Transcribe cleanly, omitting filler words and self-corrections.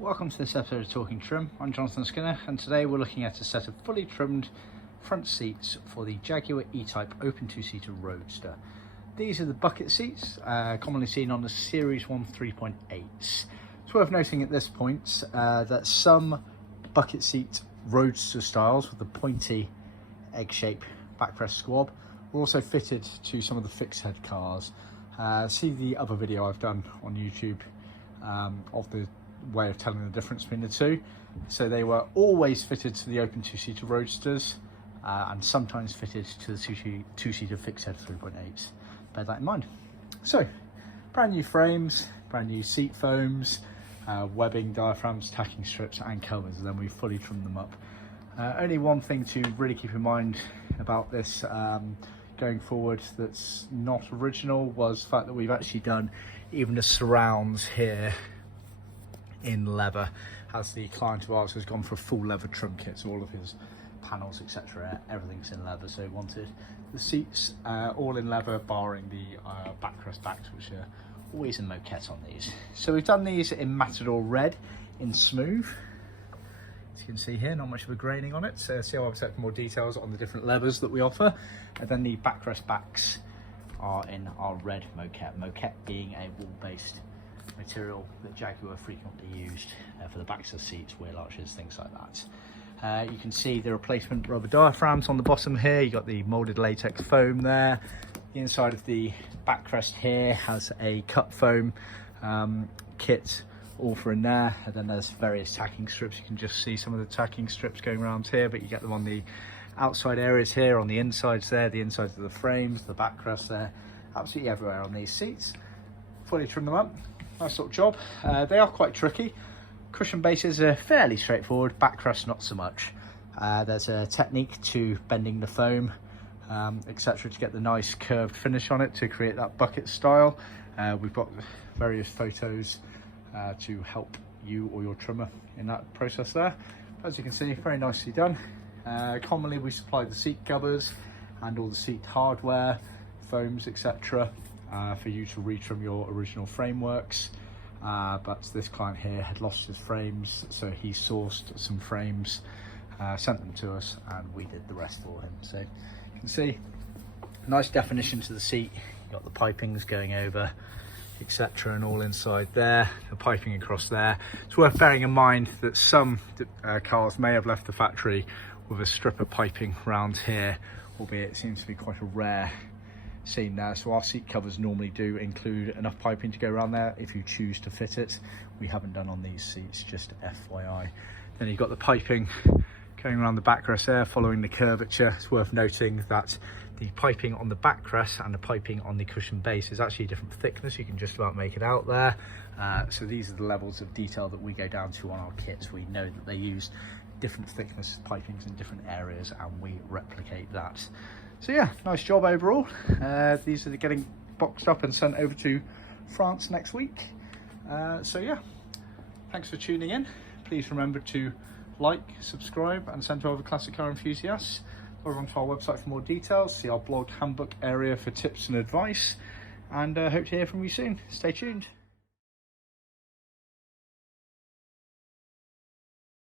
Welcome to this episode of Talking Trim. I'm John Skinner, and today we're looking at a set of fully trimmed front seats for the Jaguar E Type open two-seater Roadster. These are the bucket seats, commonly seen on the Series 1 3.8s. It's worth noting at this point that some bucket seat Roadster styles with the pointy egg-shaped backrest squab were also fitted to some of the fixed head cars. See the other video I've done on YouTube of the way of telling the difference between the two. So they were always fitted to the open two-seater Roadsters and sometimes fitted to the two-seater fixed head 3.8s. Bear that in mind. So brand new frames, brand new seat foams, webbing, diaphragms, tacking strips and covers, and then we fully trimmed them up. Only one thing to really keep in mind about this going forward that's not original was the fact that we've actually done even the surrounds here in leather, as the client of ours has gone for a full leather trim kit, so all of his panels, etc., everything's in leather. So he wanted the seats all in leather, barring the backrest backs, which are always in moquette on these. So we've done these in Matador red in smooth. As you can see here, not much of a graining on it. So see how I've set more details on the different leathers that we offer. And then the backrest backs are in our red moquette, moquette being a wool-based material that Jaguar frequently used for the backs of seats, wheel arches, things like that. You can see the replacement rubber diaphragms on the bottom here. You got the molded latex foam there. The inside of the backrest here has a cut foam kit all for in there, and then there's various tacking strips. You can just see some of the tacking strips going around here, but you get them on the outside areas here, on the insides there, the insides of the frames, the backrest there, absolutely everywhere on these seats. Fully trim them up. Nice little job. They are quite tricky. Cushion bases are fairly straightforward, backrest not so much. There's a technique to bending the foam, etc., to get the nice curved finish on it to create that bucket style. We've got various photos to help you or your trimmer in that process there. As you can see, very nicely done. Commonly we supply the seat covers and all the seat hardware, foams, etc., for you to retrim your original frameworks, but this client here had lost his frames, so he sourced some frames, sent them to us, and we did the rest for him. So you can see nice definition to the seat. You've got the pipings going over, etc., and all inside there, the piping across there. It's worth bearing in mind that some cars may have left the factory with a strip of piping around here, albeit it seems to be quite a rare scene there. So our seat covers normally do include enough piping to go around there if you choose to fit it. We haven't done on these seats, just FYI. Then you've got the piping going around the backrest there, following the curvature. It's worth noting that the piping on the backrest and the piping on the cushion base is actually a different thickness. You can just about make it out there. So these are the levels of detail that we go down to on our kits. We know that they use different thickness pipings in different areas, and we replicate that. So yeah, nice job overall. These are getting boxed up and sent over to France next week. So yeah, thanks for tuning in. Please remember to like, subscribe and send to other classic car enthusiasts. Log on to our website for more details, see our blog handbook area for tips and advice, and hope to hear from you soon. Stay tuned.